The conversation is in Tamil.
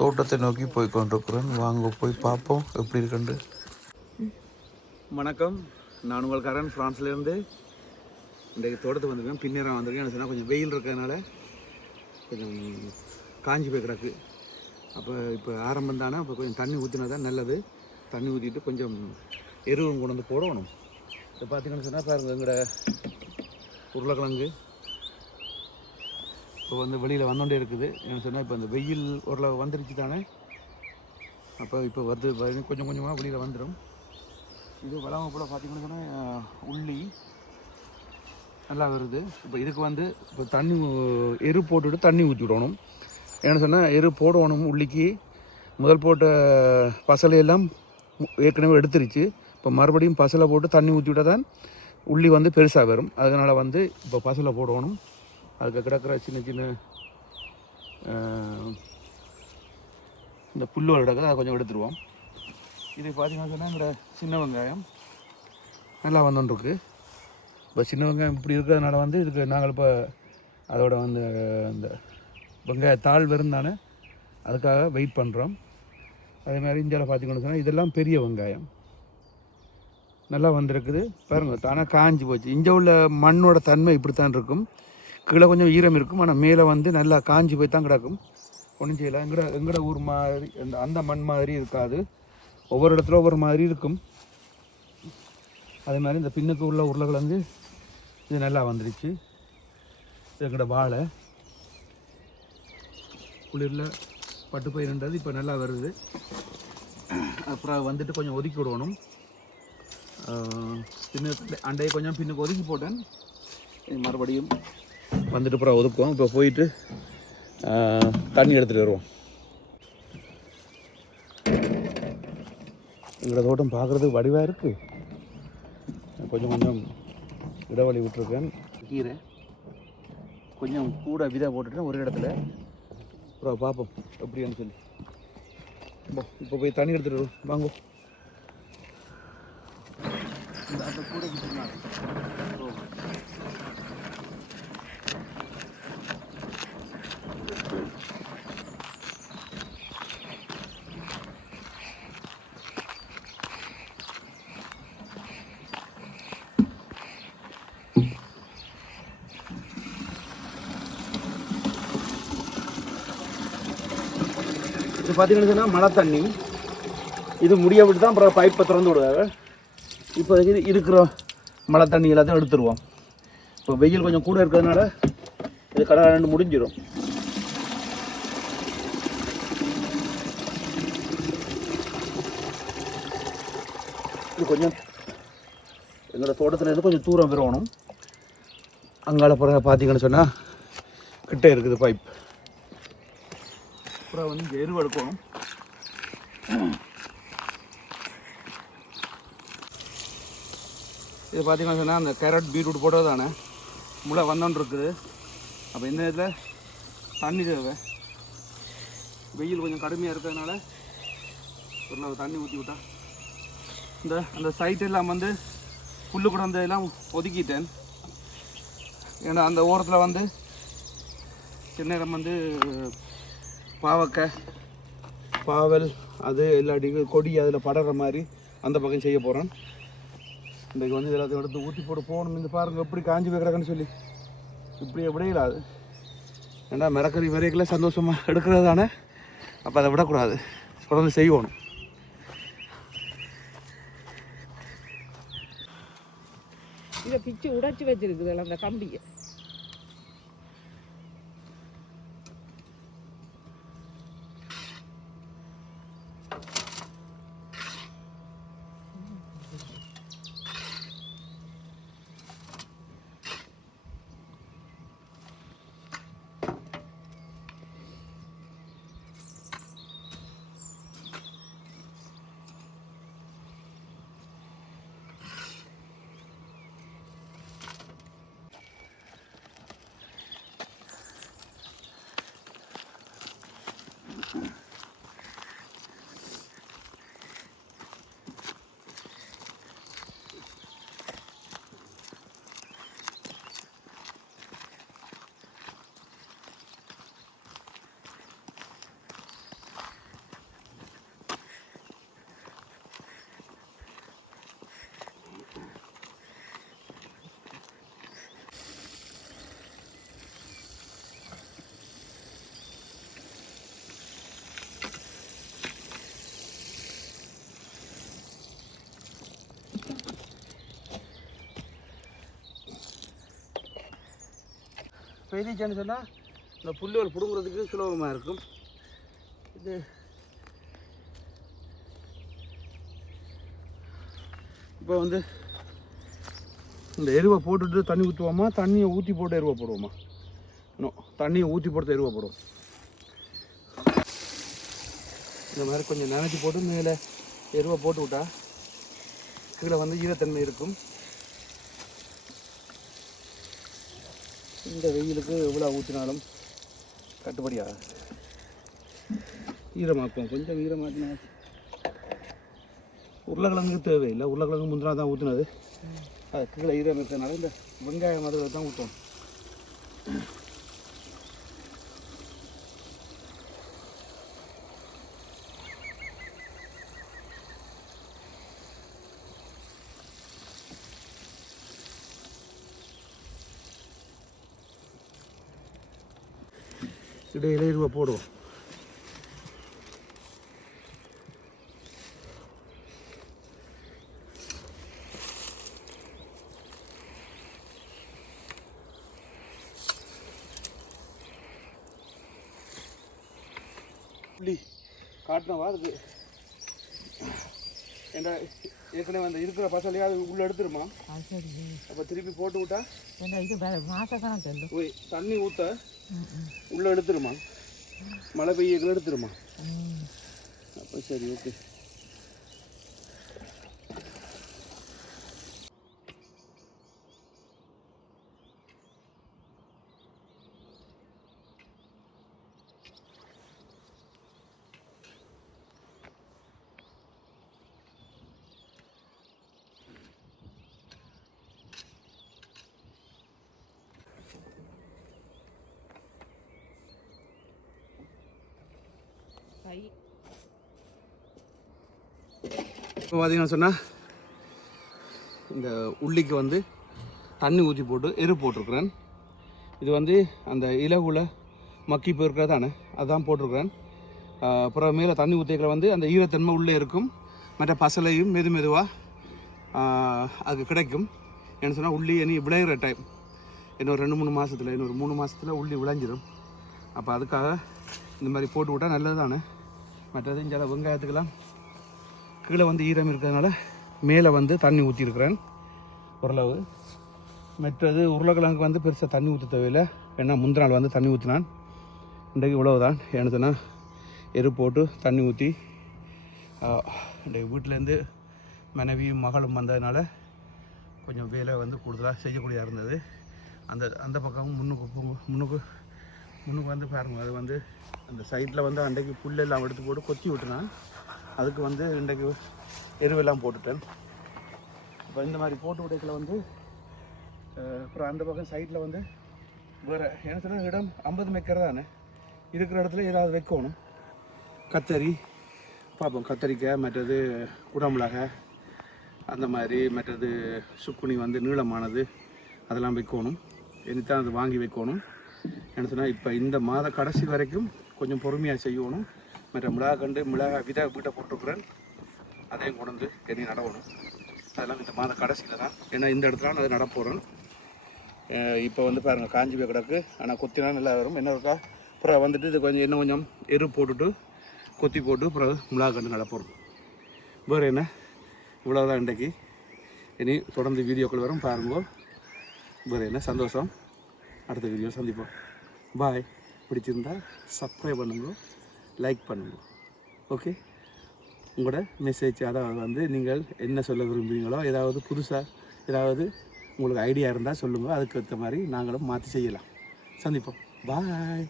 தோட்டத்தை நோக்கி போய் கொண்டிருக்கிறேன். வாங்க போய் பார்ப்போம் எப்படி இருக்குண்டு. வணக்கம், நான் உங்கள் கரண் ஃப்ரான்ஸ்லேருந்து. இன்றைக்கு தோட்டத்துக்கு வந்திருக்கேன். பின்னேரம் வந்திருக்கேன். சொன்னால் கொஞ்சம் வெயில் இருக்கிறதுனால கொஞ்சம் காஞ்சி போய் கிடக்கு. இப்போ ஆரம்பம் தானே, இப்போ கொஞ்சம் தண்ணி ஊற்றினா தான் நல்லது. தண்ணி ஊற்றிட்டு கொஞ்சம் எருவும் கொண்டு வந்து போடணும். இப்போ பார்த்தீங்கன்னு சொன்னால் பாருங்கள், எங்களோட உருளைக்கிழங்கு இப்போ வெளியில் வந்தோண்டே இருக்குது. என்ன சொன்னால் இப்போ அந்த வெயில் ஓரளவு வந்துருச்சு தானே, அப்போ இப்போ கொஞ்சம் கொஞ்சமாக வெளியில் வந்துடும். இது வளமாக போல் பார்த்திங்கன்னு சொன்னால் உள்ளி நல்லா வருது. இப்போ இதுக்கு இப்போ தண்ணி எரு போட்டுவிட்டு தண்ணி ஊற்றி விடணும். என்ன சொன்னால் எரு போடணும். உள்ளிக்கு முதல் போட்ட பசலையெல்லாம் ஏற்கனவே எடுத்துருச்சு. இப்போ மறுபடியும் பசலை போட்டு தண்ணி ஊற்றி விட்டால் தான் உள்ளி பெருசாக வரும். அதனால் இப்போ பசலை போடணும். அதுக்கு கிடக்கிற சின்ன சின்ன இந்த புல்லுகள் கிடக்குது, அதை கொஞ்சம் எடுத்துருவோம். இது பார்த்திங்கன்னா சொன்னால் எங்களோட சின்ன வெங்காயம் நல்லா வந்துருக்கு. இப்போ சின்ன வெங்காயம் இப்படி இருக்கிறதுனால இதுக்கு நாங்கள் இப்போ அதோட இந்த வெங்காயத்தாள் தானே, அதுக்காக வெயிட் பண்ணுறோம். அதே மாதிரி இந்தியாவில் பார்த்திங்கன்னு சொன்னால் இதெல்லாம் பெரிய வெங்காயம் நல்லா வந்திருக்குது பாருங்கள். ஆனால் காஞ்சி போச்சு. இங்கே உள்ள மண்ணோட தன்மை இப்படித்தான் இருக்கும். கீழே கொஞ்சம் ஈரம் இருக்கும், ஆனால் மேலே நல்லா காஞ்சி போய் தான் கிடக்கும். ஒன்றும் செய்யலை. எங்கட ஊர் மாதிரி அந்த மண் மாதிரி இருக்காது. ஒவ்வொரு இடத்துல ஒவ்வொரு மாதிரி இருக்கும். அதே மாதிரி இந்த பின்னுக்கு உள்ள உருளைக்கிழங்கு இது நல்லா வந்துடுச்சு. எங்கட வாழை குளிரில் பட்டு பயிர்ன்றது இப்போ நல்லா வருது. அப்புறம் கொஞ்சம் ஒதுக்கி விடணும். அண்டையை கொஞ்சம் பின்னுக்கு ஒதுக்கி போட்டேன். மறுபடியும் அப்புறம் ஒதுக்குவோம். இப்போ போயிட்டு தண்ணி எடுத்துகிட்டு வருவோம். எங்களோட தோட்டம் பார்க்குறதுக்கு வடிவாக இருக்குது. கொஞ்சம் கொஞ்சம் இடைவெளி விட்டுருக்கேன். கீரை கொஞ்சம் கூட விதை போட்டுட்டேன் ஒரு இடத்துல. அப்புறம் பார்ப்போம் எப்படின்னு சொல்லி. இப்போ போய் தண்ணி எடுத்துகிட்டு வருவோம். வாங்க. அந்த கூட விட்டுருந்தாங்க. இது பார்த்தீங்கன்னு சொன்னால் மழை தண்ணி இது முடிய விட்டு தான் அப்புறம் பைப்பை திறந்து விடுவாங்க. இப்போ இருக்கிற மழை தண்ணி எல்லாத்தையும் எடுத்துருவோம். இப்போ வெயில் கொஞ்சம் கூட இருக்கிறதுனால இது கடை ரெண்டு முடிஞ்சிடும். இது கொஞ்சம் எங்களோட தோட்டத்துலேருந்து கொஞ்சம் தூரம் விரவணும். அங்கால பிறகு பார்த்தீங்கன்னு சொன்னால் கிட்டே இருக்குது பைப். அப்புறம் இங்கே எருவு எடுக்கணும். இது பார்த்தீங்கன்னு சொன்னால் அந்த கேரட் பீட்ரூட் போட்டது தானே முளை வந்தோன்னு இருக்குது. அப்போ இந்த இதில் தண்ணி தேவை. வெயில் கொஞ்சம் கடுமையாக இருக்கிறதுனால ஒரு தண்ணி ஊற்றி விட்டா அந்த சைட் எல்லாம் புல்லு கூட எல்லாம் ஒதுக்கிட்டேன். ஏன்னா அந்த ஓரத்தில் சின்ன நேரம் பாவக்காய் பாவல் அது இல்லாட்டி கொடி அதில் படற மாதிரி அந்த பக்கம் செய்ய போகிறேன். இன்றைக்கு எல்லாத்தையும் எடுத்து ஊற்றி போட்டு போகணும். இந்த பாருங்கள் எப்படி காஞ்சி வைக்கிறாங்கன்னு சொல்லி. இப்படி எப்படியே இல்லாது. ஏன்னா மரக்கறி வரைக்கெல்லாம் சந்தோஷமாக எடுக்கிறது தானே. அப்போ அதை விடக்கூடாது, தொடர்ந்து செய்யணும். இதை பிச்சு உடைச்சி வச்சிருக்குது அந்த கம்பியை. பெய்திச்சான்னு சொன்னால் இந்த புல்லுகள் பிடுங்குறதுக்கு சுலபமாக இருக்கும். இது இப்போ வந்து இந்த எருவை போட்டுட்டு தண்ணி ஊற்றுவோமா, தண்ணியை ஊற்றி போட்டு எருவை போடுவோமா? இன்னும் தண்ணியை ஊற்றி போட்டு எருவை போடுவோம். இந்த மாதிரி கொஞ்சம் நினைச்சி போட்டு மேலே எருவை போட்டு விட்டா கீழே வந்து ஈரத்தன்மை இருக்கும். இந்த வெயிலுக்கு எவ்வளோ ஊற்றினாலும் கட்டுப்படியாக ஈரமாக்குவோம். கொஞ்சம் ஈரமாக்கினா உருளைக்கிழங்கு தேவையில்லை. உருளைக்கிழங்கு முந்தினா தான் ஊற்றினது. அது கீழே ஈரம் இருக்கிறதுனால இந்த வெங்காயம் அதில் தான் ஊற்றுவோம். இடையில எருவை போடுவோம். புள்ளி காட்டினவா அதுக்கு ஏன்னா ஏற்கனவே அந்த இருக்கிற பசலையா அது உள்ளே எடுத்துருமா? அப்போ திருப்பி போட்டு விட்டா இது மாசக்கணக்கு போய் தண்ணி ஊற்ற உள்ளே எடுத்துருமா? மழை பெய்யக்குள்ள எடுத்துருமா? அப்போ சரி, ஓகே. இப்போ பார்த்தீங்கன்னா சொன்னால் இந்த உள்ளிக்கு வந்து தண்ணி ஊற்றி போட்டு எரு போட்டிருக்கிறேன். இது வந்து அந்த இலகுல மக்கி போயிருக்கிறது தானே, அதுதான் போட்டிருக்கிறேன். அப்புறம் மேலே தண்ணி ஊற்றிக்கிற வந்து அந்த ஈரத்தன்மை உள்ளே இருக்கும். மற்ற பசலையும் மெதுவாக அது கிடைக்கும். என்ன சொன்னால் உள்ளி இனி விளையிற டைம் இன்னொரு 2-3 மாதத்தில், இன்னொரு 3 மாதத்தில் உள்ளி விளைஞ்சிடும். அப்போ அதுக்காக இந்த மாதிரி போட்டு விட்டால் நல்லது தானே. மற்றது இங்கே வெங்காயத்துக்கெல்லாம் கீழே வந்து ஈரம் இருக்கிறதுனால மேலே வந்து தண்ணி ஊற்றிருக்கிறேன் ஓரளவு. மற்றது உருளைக்கிழங்குக்கு வந்து பெருசாக தண்ணி ஊற்ற தேவையில்லை. ஏன்னா முந்தின நாள் வந்து தண்ணி ஊற்றினான். இன்றைக்கு இவ்வளவு தான். ஏன்னு சொன்னால் எரு போட்டு தண்ணி ஊற்றி இன்றைக்கு வீட்டிலேருந்து மனைவியும் மகளும் வந்ததுனால கொஞ்சம் வேலை வந்து கூடுதலாக செய்யக்கூடியதாக இருந்தது. அந்த பக்கமும் முன்னுக்கு வந்து பாருங்கள், அது வந்து அந்த சைடில் வந்து அன்றைக்கு புல்லெல்லாம் எடுத்து போட்டு கொத்தி விட்டுனான். அதுக்கு வந்து இன்றைக்கு எருவெல்லாம் போட்டுட்டேன். இப்போ இந்த மாதிரி போட்டு விடைக்கில் வந்து அப்புறம் அந்த பக்கம் சைடில் வந்து வேறு என்ன சொன்னால் இடம் 50 மேக்கர் தானே இருக்கிற இடத்துல ஏதாவது வைக்கணும். கத்தரி பார்ப்போம், கத்தரிக்காய், மற்றது குடமிளகாய், அந்த மாதிரி மற்றது சுக்குனி வந்து நீளமானது அதெல்லாம் வைக்கணும். இனித்தான் அது வாங்கி வைக்கணும். என்ன சொன்னால் இப்போ இந்த மாத கடைசி வரைக்கும் கொஞ்சம் பொறுமையாக செய்யணும். மற்ற மிளகாய் விதை வீட்டை போட்டுருக்குறேன், அதையும் கொண்டு வந்து என்னை நடவணும். அதெல்லாம் இந்த மாத கடைசியில் தான். ஏன்னா இந்த இடத்துல நான் அதை நடப்போகிறேன். இப்போ வந்து பாருங்கள் காஞ்சி போய் கிடக்கு. ஆனால் கொத்தினா நல்லா வரும். என்ன இருக்கா அப்புறம் வந்துட்டு இது இன்னும் கொஞ்சம் எரு போட்டுட்டு கொத்தி போட்டு அப்புறம் மிளகாய் நடப்போகிறோம். வேறு என்ன, இவ்வளோதான் இன்றைக்கு. இனி தொடர்ந்து வீடியோக்கள் வரும் பாருங்கோ. வேறு என்ன, சந்தோஷம். அடுத்த வீடியோ சந்திப்போம். பாய். பிடிச்சிருந்தா சப்ஸ்கிரைப் பண்ணுங்க, லைக் பண்ணுங்க. ஓகே, உங்களோட மெசேஜ் அதாவது வந்து நீங்கள் என்ன சொல்ல விரும்புகிறீங்களோ, ஏதாவது புதுசாக ஏதாவது உங்களுக்கு ஐடியா இருந்தால் சொல்லுங்கள். அதுக்கு ஏற்ற மாதிரி நாங்களும் மாற்றி செய்யலாம். சந்திப்போம். பாய்.